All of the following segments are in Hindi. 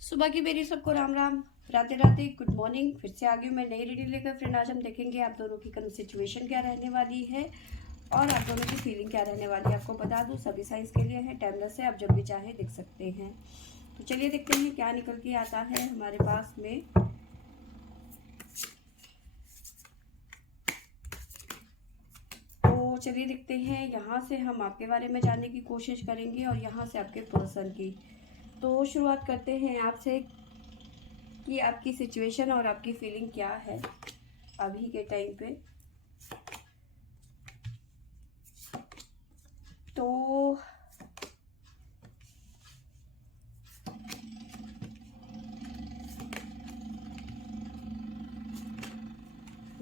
सुबह की मेरी सबको राम राम, राधे राधे, गुड मॉर्निंग। फिर से आ गई मैं नई रीडिंग लेकर। फ्रेंड आज हम देखेंगे आप दोनों की करंट सिचुएशन क्या रहने वाली है और आप दोनों की फीलिंग क्या रहने वाली है। आपको बता दूं सभी साइज के लिए है, टाइमलेस है, आप जब भी चाहे देख सकते हैं। तो चलिए देखते हैं क्या निकल के आता है हमारे पास में। तो चलिए देखते हैं, यहाँ से हम आपके बारे में जानने की कोशिश करेंगे और यहाँ से आपके पर्सन की। तो शुरुआत करते हैं आपसे कि आपकी सिचुएशन और आपकी फीलिंग क्या है अभी के टाइम पे। तो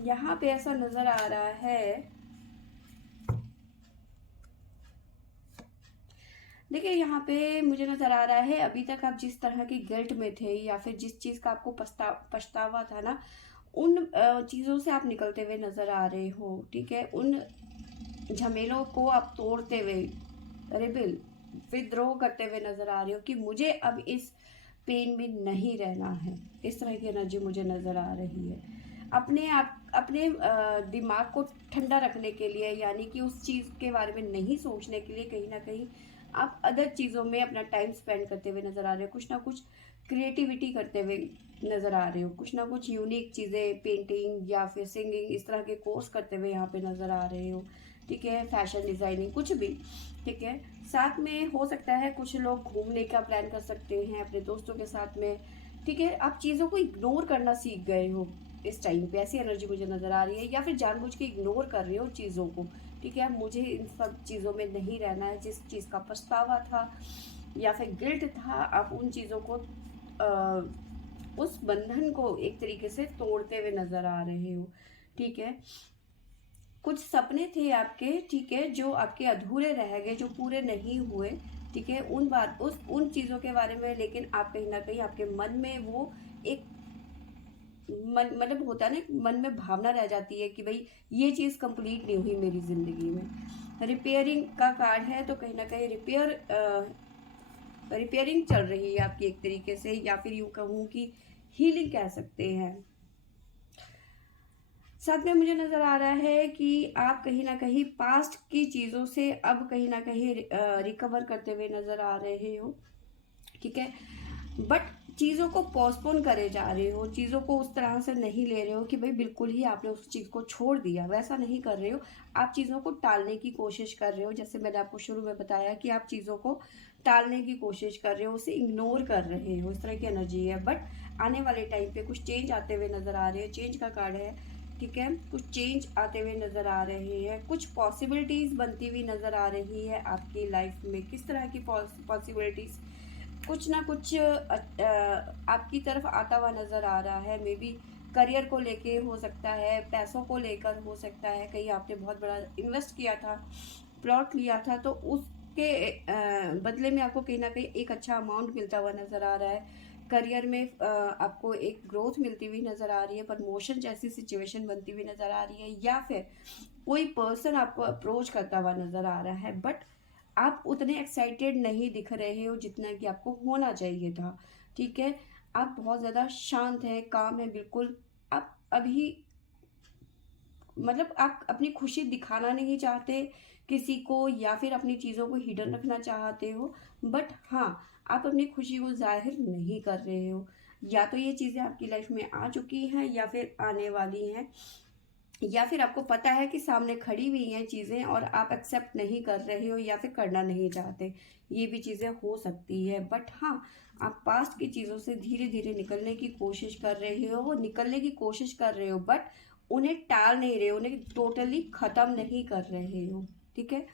यहाँ पे ऐसा नजर आ रहा है, देखिए यहाँ पे मुझे नजर आ रहा है अभी तक आप जिस तरह की गिल्ट में थे या फिर जिस चीज का आपको पछतावा था ना, उन चीजों से आप निकलते हुए नजर आ रहे हो। ठीक है, उन झमेलों को आप तोड़ते हुए, रिबिल, विद्रोह करते हुए नजर आ रहे हो कि मुझे अब इस पेन में नहीं रहना है। इस तरह की एनर्जी मुझे नजर आ रही है। अपने दिमाग को ठंडा रखने के लिए, यानी कि उस चीज़ के बारे में नहीं सोचने के लिए कहीं ना कहीं आप अदर चीज़ों में अपना टाइम स्पेंड करते हुए नजर आ रहे हो। कुछ ना कुछ क्रिएटिविटी करते हुए नजर आ रहे हो, कुछ ना कुछ यूनिक चीज़ें, पेंटिंग या फिर सिंगिंग, इस तरह के कोर्स करते हुए यहाँ पे नजर आ रहे हो। ठीक है, फैशन डिजाइनिंग, कुछ भी। ठीक है, साथ में हो सकता है कुछ लोग घूमने का प्लान कर सकते हैं अपने दोस्तों के साथ में। ठीक है, आप चीज़ों को इग्नोर करना सीख गए हो इस टाइम पे, ऐसी एनर्जी मुझे नजर आ रही है। या फिर जानबूझ के इग्नोर कर रहे हो चीज़ों को। ठीक है, मुझे इन सब चीज़ों में नहीं रहना है। जिस चीज़ का पछतावा था या फिर गिल्ट था, आप उन चीज़ों को उस बंधन को एक तरीके से तोड़ते हुए नजर आ रहे हो। ठीक है, कुछ सपने थे आपके, ठीक है, जो आपके अधूरे रह गए, जो पूरे नहीं हुए। ठीक है, उन चीज़ों के बारे में, लेकिन आप कहीं ना कहीं आपके मन में वो एक मन, मतलब होता है ना, मन में भावना रह जाती है कि भाई ये चीज़ कंप्लीट नहीं हुई मेरी ज़िंदगी में। रिपेयरिंग का कार्ड है, तो कहीं ना कहीं रिपेयरिंग चल रही है आपकी एक तरीके से, या फिर यूँ कहूँ कि हीलिंग कह सकते हैं। साथ में मुझे नजर आ रहा है कि आप कहीं ना कहीं पास्ट की चीजों से अब कहीं ना कहीं रिकवर करते हुए नजर आ रहे हो। ठीक है, बट चीज़ों को पोस्टपोन करे जा रहे हो, चीज़ों को उस तरह से नहीं ले रहे हो कि भाई बिल्कुल ही आपने उस चीज़ को छोड़ दिया, वैसा नहीं कर रहे हो। आप चीज़ों को टालने की कोशिश कर रहे हो, जैसे मैंने आपको शुरू में बताया कि आप चीज़ों को टालने की कोशिश कर रहे हो, उसे इग्नोर कर रहे हो, इस तरह की एनर्जी है। बट आने वाले टाइम पे कुछ चेंज आते हुए नजर आ रहे हैं, चेंज का कार्ड है। ठीक है, कुछ चेंज आते हुए नजर आ रहे हैं, कुछ पॉसिबिलिटीज बनती हुई नजर आ रही है आपकी लाइफ में। किस तरह की पॉसिबिलिटीज? कुछ ना कुछ आपकी तरफ आता हुआ नज़र आ रहा है। मे बी करियर को लेके हो सकता है, पैसों को लेकर हो सकता है, कहीं आपने बहुत बड़ा इन्वेस्ट किया था, प्लॉट लिया था, तो उसके बदले में आपको कहीं ना कहीं एक अच्छा अमाउंट मिलता हुआ नज़र आ रहा है। करियर में आपको एक ग्रोथ मिलती हुई नज़र आ रही है, प्रमोशन जैसी सिचुएशन बनती हुई नज़र आ रही है, या फिर कोई पर्सन आपको अप्रोच करता हुआ नज़र आ रहा है। बट आप उतने एक्साइटेड नहीं दिख रहे हो जितना कि आपको होना चाहिए था। ठीक है, आप बहुत ज़्यादा शांत है, काम है बिल्कुल। आप अभी, मतलब आप अपनी खुशी दिखाना नहीं चाहते किसी को, या फिर अपनी चीज़ों को हिडन रखना चाहते हो। बट हाँ, आप अपनी खुशी को जाहिर नहीं कर रहे हो। या तो ये चीज़ें आपकी लाइफ में आ चुकी हैं या फिर आने वाली हैं, या फिर आपको पता है कि सामने खड़ी हुई हैं चीज़ें और आप एक्सेप्ट नहीं कर रहे हो या फिर करना नहीं चाहते। ये भी चीज़ें हो सकती है। बट हाँ, आप पास्ट की चीज़ों से धीरे धीरे निकलने की कोशिश कर रहे हो, वो निकलने की कोशिश कर रहे हो, बट उन्हें टाल नहीं रहे हो, उन्हें टोटली ख़त्म नहीं कर रहे हो। ठीक है,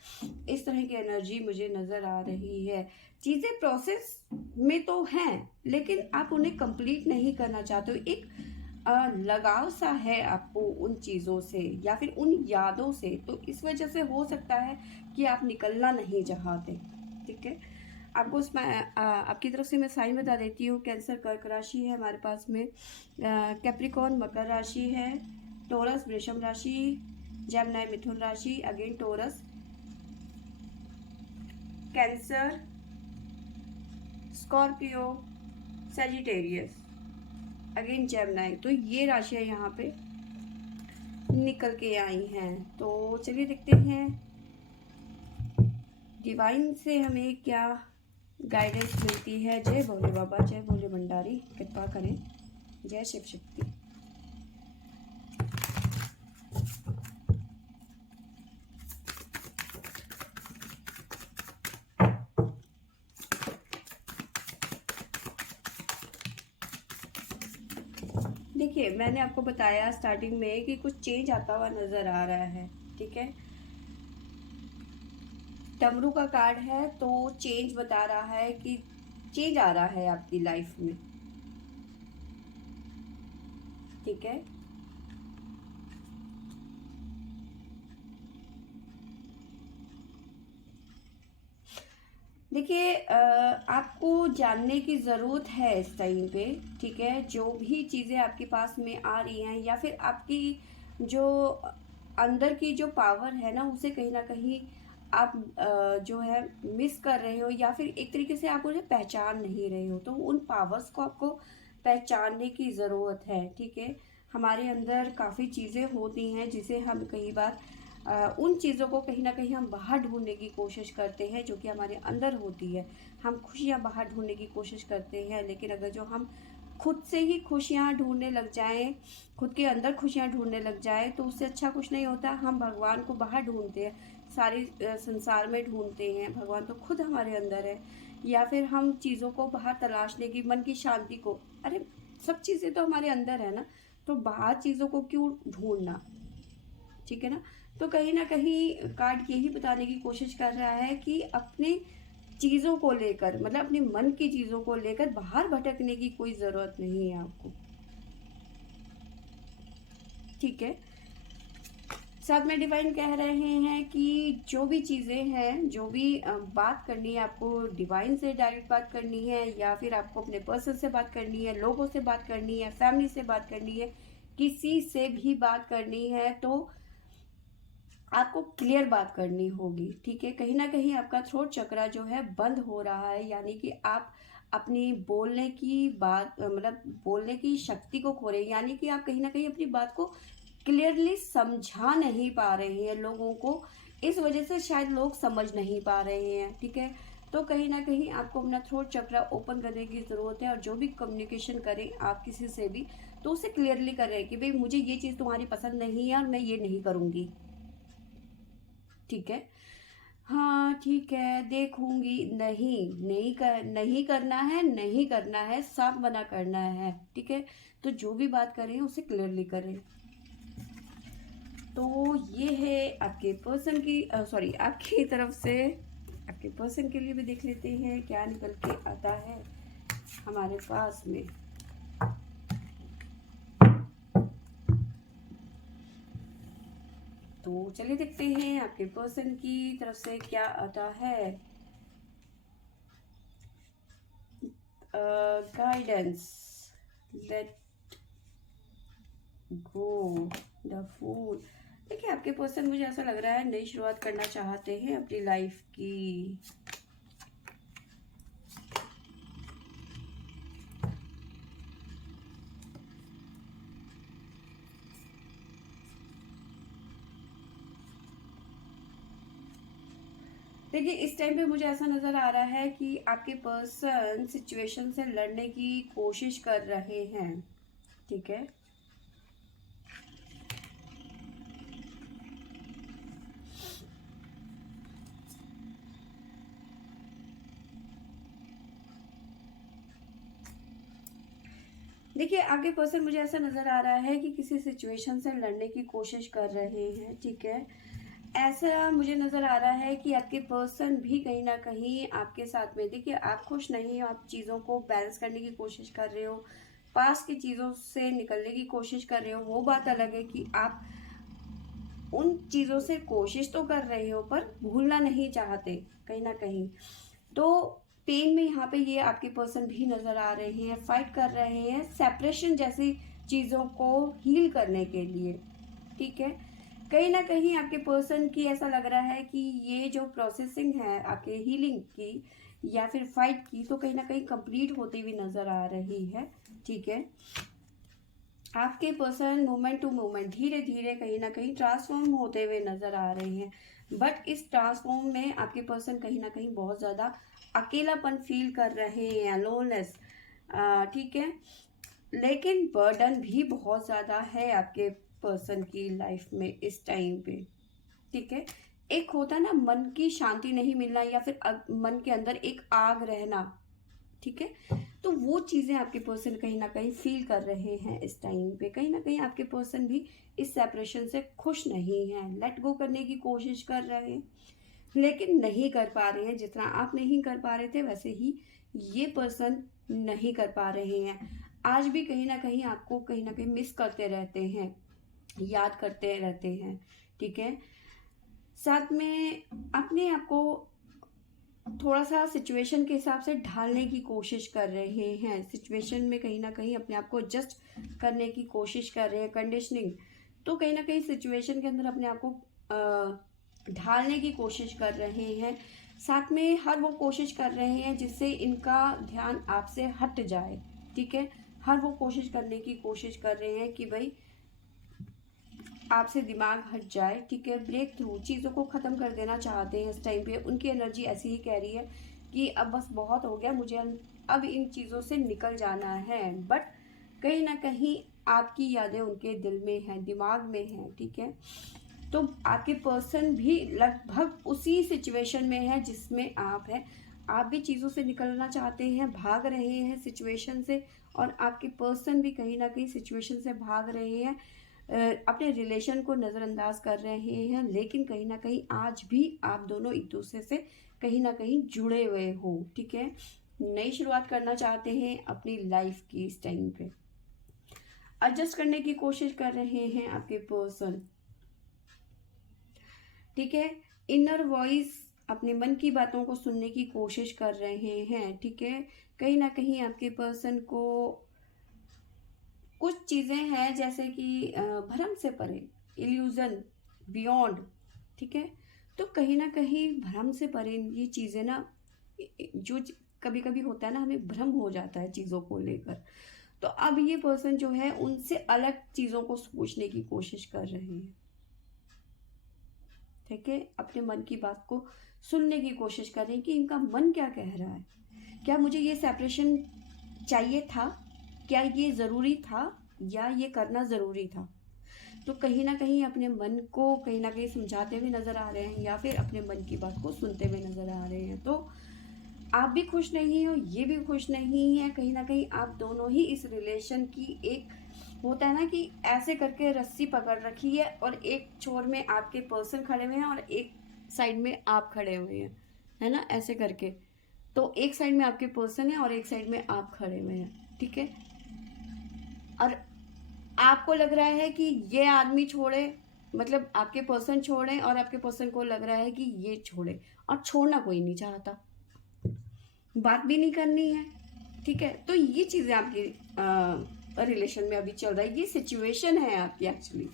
इस तरह की एनर्जी मुझे नज़र आ रही है। चीज़ें प्रोसेस में तो हैं, लेकिन आप उन्हें कंप्लीट नहीं करना चाहते हो। एक लगाव सा है आपको उन चीज़ों से या फिर उन यादों से, तो इस वजह से हो सकता है कि आप निकलना नहीं चाहते। ठीक है, आपको उसमें आपकी तरफ से मैं साइन बता देती हूँ। कैंसर कर्क राशि है हमारे पास में, कैप्रिकॉर्न मकर राशि है, टोरस वृषभ राशि, जेमिनी मिथुन राशि, again Taurus, Cancer, Scorpio, Sagittarius, again Gemini. तो ये राशियाँ यहाँ पे निकल के आई हैं। तो चलिए देखते हैं डिवाइन से हमें क्या गाइडेंस मिलती है। जय भोले बाबा, जय भोले भंडारी, कृपा करें, जय शिव शक्ति। देखिए, मैंने आपको बताया स्टार्टिंग में कि कुछ चेंज आता हुआ नजर आ रहा है, ठीक है। डमरू का कार्ड है तो चेंज बता रहा है कि चेंज आ रहा है आपकी लाइफ में, ठीक है। देखिए, आपको जानने की ज़रूरत है इस टाइम पे, ठीक है। जो भी चीज़ें आपके पास में आ रही हैं या फिर आपकी जो अंदर की जो पावर है ना, उसे कहीं ना कहीं आप जो है मिस कर रहे हो या फिर एक तरीके से आप उन्हें पहचान नहीं रहे हो। तो उन पावर्स को आपको पहचानने की ज़रूरत है, ठीक है। हमारे अंदर काफ़ी चीज़ें होती हैं जिसे हम कई बार उन चीज़ों को कहीं ना कहीं हम बाहर ढूंढने की कोशिश करते हैं जो कि हमारे अंदर होती है। हम खुशियाँ बाहर ढूंढने की कोशिश करते हैं, लेकिन अगर जो हम खुद से ही खुशियाँ ढूंढने लग जाएं, खुद के अंदर खुशियाँ ढूंढने लग जाएं, तो उससे अच्छा कुछ नहीं होता। हम भगवान को बाहर ढूंढते हैं, सारे संसार में ढूंढते हैं, भगवान तो खुद हमारे अंदर है। या फिर हम चीज़ों को बाहर तलाशने की, मन की शांति को, अरे सब चीज़ें तो हमारे अंदर है ना, तो बाहर चीज़ों को क्यों ढूंढना, ठीक है ना। तो कहीं ना कहीं कार्ड यही बताने की कोशिश कर रहा है कि अपने चीज़ों को लेकर, मतलब अपने मन की चीज़ों को लेकर बाहर भटकने की कोई ज़रूरत नहीं है आपको, ठीक है। साथ में डिवाइन कह रहे हैं कि जो भी चीज़ें हैं, जो भी बात करनी है आपको, डिवाइन से डायरेक्ट बात करनी है या फिर आपको अपने पर्सन से बात करनी है, लोगों से बात करनी है, फैमिली से बात करनी है, किसी से भी बात करनी है, तो आपको क्लियर बात करनी होगी, ठीक है। कहीं ना कहीं आपका थ्रोट चक्रा जो है बंद हो रहा है, यानी कि आप अपनी बोलने की बात, मतलब बोलने की शक्ति को खो रहे हैं, यानी कि आप कहीं ना कहीं अपनी बात को क्लियरली समझा नहीं पा रहे हैं लोगों को। इस वजह से शायद लोग समझ नहीं पा रहे हैं, ठीक है। तो कहीं ना कहीं आपको अपना थ्रोट चक्रा ओपन करने की ज़रूरत है, और जो भी कम्युनिकेशन करें आप किसी से भी, तो उसे क्लियरली करें कि भाई मुझे ये चीज़ तुम्हारी पसंद नहीं है और मैं ये नहीं करूँगी, ठीक है। हाँ ठीक है, देखूंगी, नहीं करना है, नहीं करना है, साफ मना करना है, ठीक है। तो जो भी बात करें उसे क्लियरली करें। तो ये है आपके पर्सन की, सॉरी, आपकी तरफ से आपके पर्सन के लिए भी देख लेते हैं क्या निकल के आता है हमारे पास में। तो चलिए देखते हैं आपके पर्सन की तरफ से क्या आता है। Guidance, let go, the fool. देखिए, आपके पर्सन, मुझे ऐसा लग रहा है, नई शुरुआत करना चाहते हैं अपनी लाइफ की। देखिए, इस टाइम पे मुझे ऐसा नजर आ रहा है कि आपके पर्सन सिचुएशन से लड़ने की कोशिश कर रहे हैं, ठीक है। देखिए, आपके पर्सन, मुझे ऐसा नजर आ रहा है कि किसी सिचुएशन से लड़ने की कोशिश कर रहे हैं, ठीक है। ऐसा मुझे नजर आ रहा है कि आपके पर्सन भी कहीं ना कहीं आपके साथ में, देखिए आप खुश नहीं हो, आप चीज़ों को बैलेंस करने की कोशिश कर रहे हो, पास की चीज़ों से निकलने की कोशिश कर रहे हो। वो बात अलग है कि आप उन चीज़ों से कोशिश तो कर रहे हो पर भूलना नहीं चाहते कहीं ना कहीं। तो पेन में यहाँ पे ये आपके पर्सन भी नजर आ रहे हैं, फाइट कर रहे हैं सेपरेशन जैसी चीज़ों को हील करने के लिए, ठीक है। कहीं ना कहीं आपके पर्सन की ऐसा लग रहा है कि ये जो प्रोसेसिंग है आपके हीलिंग की, या फिर फाइट की, तो कहीं ना कहीं कंप्लीट होती हुई नजर आ रही है। ठीक है, आपके पर्सन मोमेंट टू मोमेंट धीरे धीरे कहीं ना कहीं ट्रांसफॉर्म होते हुए नजर आ रहे हैं। बट इस ट्रांसफॉर्म में आपके पर्सन कहीं ना कहीं बहुत ज़्यादा अकेलापन फील कर रहे हैं, लोनलेस। ठीक है, लेकिन बर्डन भी बहुत ज़्यादा है आपके पर्सन की लाइफ में इस टाइम पे। ठीक है, एक होता है ना मन की शांति नहीं मिलना, या फिर मन के अंदर एक आग रहना। ठीक है, तो वो चीज़ें आपके पर्सन कहीं ना कहीं फील कर रहे हैं इस टाइम पे। कहीं ना कहीं आपके पर्सन भी इस सेपरेशन से खुश नहीं है, लेट गो करने की कोशिश कर रहे हैं लेकिन नहीं कर पा रहे हैं। जितना आप नहीं कर पा रहे थे वैसे ही ये पर्सन नहीं कर पा रहे हैं। आज भी कहीं आपको कहीं ना कहीं मिस करते रहते हैं, याद करते रहते हैं। ठीक है, साथ में अपने आप को थोड़ा सा सिचुएशन के हिसाब से ढालने की कोशिश कर रहे हैं। सिचुएशन में कहीं ना कहीं अपने आप को एडजस्ट करने की कोशिश कर रहे हैं, कंडीशनिंग। तो कहीं ना कहीं सिचुएशन के अंदर अपने आप को ढालने की कोशिश कर रहे हैं। साथ में हर वो कोशिश कर रहे हैं जिससे इनका ध्यान आपसे हट जाए। ठीक है, हर वो कोशिश करने की कोशिश कर रहे हैं कि भाई आपसे दिमाग हट जाए। ठीक है, ब्रेक थ्रू, चीज़ों को ख़त्म कर देना चाहते हैं इस टाइम पे। उनकी एनर्जी ऐसी ही कह रही है कि अब बस बहुत हो गया, मुझे अब इन चीज़ों से निकल जाना है। बट कहीं ना कहीं आपकी यादें उनके दिल में हैं, दिमाग में हैं। ठीक है, तो आपके पर्सन भी लगभग उसी सिचुएशन में है जिसमें आप हैं। आप भी चीज़ों से निकलना चाहते हैं, भाग रहे हैं सिचुएशन से, और आपके पर्सन भी कहीं ना कहीं सिचुएशन से भाग रहे हैं, अपने रिलेशन को नज़रअंदाज कर रहे हैं। लेकिन कहीं ना कहीं आज भी आप दोनों एक दूसरे से कहीं ना कहीं जुड़े हुए हो। ठीक है, नई शुरुआत करना चाहते हैं अपनी लाइफ की इस टाइम पे, एडजस्ट करने की कोशिश कर रहे हैं आपके पर्सन। ठीक है, इनर वॉइस, अपने मन की बातों को सुनने की कोशिश कर रहे हैं। ठीक है, कहीं ना कहीं आपके पर्सन को कुछ चीज़ें हैं जैसे कि भ्रम से परे, इल्यूजन, बियॉन्ड। ठीक है, तो कहीं ना कहीं भ्रम से परे ये चीज़ें ना, जो कभी कभी होता है ना, हमें भ्रम हो जाता है चीज़ों को लेकर। तो अब ये पर्सन जो है उनसे अलग चीज़ों को सोचने की कोशिश कर रहे हैं। ठीक है, अपने मन की बात को सुनने की कोशिश कर रहे हैं कि इनका मन क्या कह रहा है। क्या मुझे ये सेपरेशन चाहिए था, क्या ये ज़रूरी था, या ये करना ज़रूरी था। तो कहीं ना कहीं अपने मन को कहीं ना कहीं समझाते हुए नज़र आ रहे हैं, या फिर अपने मन की बात को सुनते हुए नज़र आ रहे हैं। तो आप भी खुश नहीं हो, ये भी खुश नहीं है। कहीं ना कहीं आप दोनों ही इस रिलेशन की, एक होता है ना कि ऐसे करके रस्सी पकड़ रखी है, और एक छोर में आपके पर्सन खड़े हुए हैं और एक साइड में आप खड़े हुए हैं, है ना, ऐसे करके। तो एक साइड में आपके पर्सन है और एक साइड में आप खड़े हुए हैं। ठीक है, और आपको लग रहा है कि ये आदमी छोड़े, मतलब आपके पर्सन छोड़े, और आपके पर्सन को लग रहा है कि ये छोड़े, और छोड़ना कोई नहीं चाहता, बात भी नहीं करनी है। ठीक है, तो ये चीज़ें आपकी रिलेशन में अभी चल रहा है, ये सिचुएशन है आपकी एक्चुअली।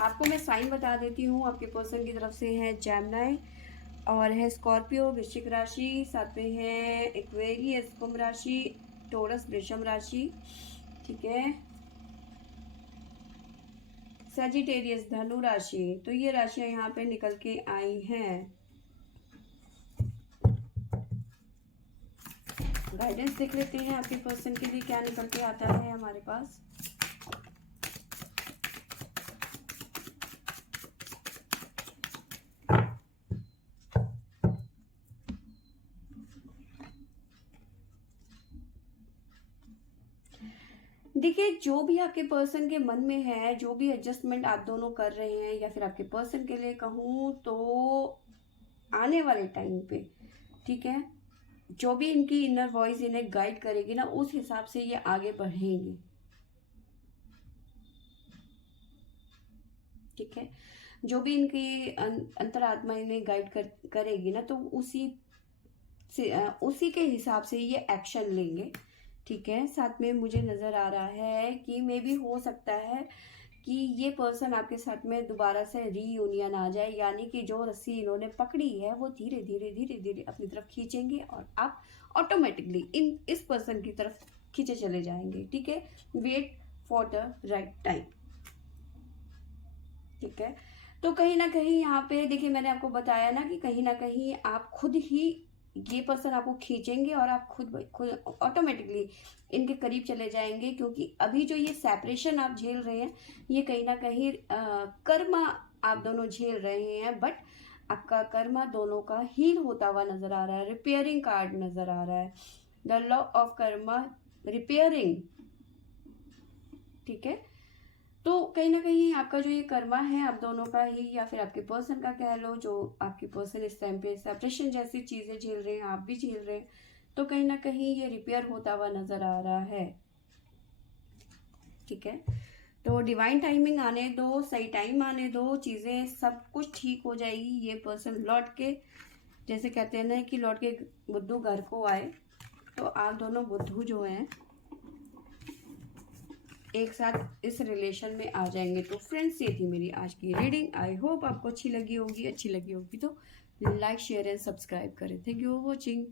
आपको मैं साइन बता देती हूँ, आपके पर्सन की तरफ से है जेमिनी, और है स्कॉर्पियो वृश्चिक राशि, साथ में है एक्वेरियस कुंभ राशि, टोरस वृषभ राशि। ठीक है, सजिटेरियस धनु राशि। तो ये राशियां यहाँ पे निकल के आई हैं। गाइडेंस देख लेते हैं आपके पर्सन के लिए क्या निकल के आता है हमारे पास। देखिए, जो भी आपके पर्सन के मन में है, जो भी एडजस्टमेंट आप दोनों कर रहे हैं, या फिर आपके पर्सन के लिए कहूँ तो आने वाले टाइम पे, ठीक है, जो भी इनकी इनर वॉइस इन्हें गाइड करेगी ना, उस हिसाब से ये आगे बढ़ेंगे। ठीक है, जो भी इनकी अंतरात्मा इन्हें गाइड करेगी ना, तो उसी से उसी के हिसाब से ये एक्शन लेंगे। ठीक है, साथ में मुझे नज़र आ रहा है कि मे भी हो सकता है कि ये पर्सन आपके साथ में दोबारा से रीयूनियन आ जाए, यानी कि जो रस्सी इन्होंने पकड़ी है वो धीरे धीरे धीरे धीरे अपनी तरफ खींचेंगे और आप ऑटोमेटिकली इस पर्सन की तरफ खींचे चले जाएंगे। ठीक है, wait for the right time. ठीक है, तो कहीं ना कहीं यहाँ पे देखिए, मैंने आपको बताया ना कि कहीं ना कहीं आप खुद ही, ये पर्सन आपको खींचेंगे और आप खुद ऑटोमेटिकली इनके करीब चले जाएंगे, क्योंकि अभी जो ये सेपरेशन आप झेल रहे हैं ये कहीं ना कहीं कर्मा आप दोनों झेल रहे हैं, बट आपका कर्मा दोनों का हील होता हुआ नजर आ रहा है। रिपेयरिंग कार्ड नजर आ रहा है, the law of Karma repairing. ठीक है, तो कहीं ना कहीं आपका जो ये कर्मा है आप दोनों का ही, या फिर आपके पर्सन का कह लो, जो आपके पर्सन इस टाइम पे सेपरेशन जैसी चीजें झेल रहे हैं, आप भी झेल रहे हैं, तो कहीं ना कहीं ये रिपेयर होता हुआ नजर आ रहा है। ठीक है, तो डिवाइन टाइमिंग आने दो, सही टाइम आने दो, चीजें सब कुछ ठीक हो जाएगी। ये पर्सन लौट के, जैसे कहते हैं ना कि लौट के बुद्धू घर को आए, तो आप दोनों बुद्धू जो हैं एक साथ इस रिलेशन में आ जाएंगे। तो फ्रेंड्स, ये थी मेरी आज की रीडिंग। आई होप आपको अच्छी लगी होगी। अच्छी लगी होगी तो लाइक शेयर एंड सब्सक्राइब करें। Thank you for watching.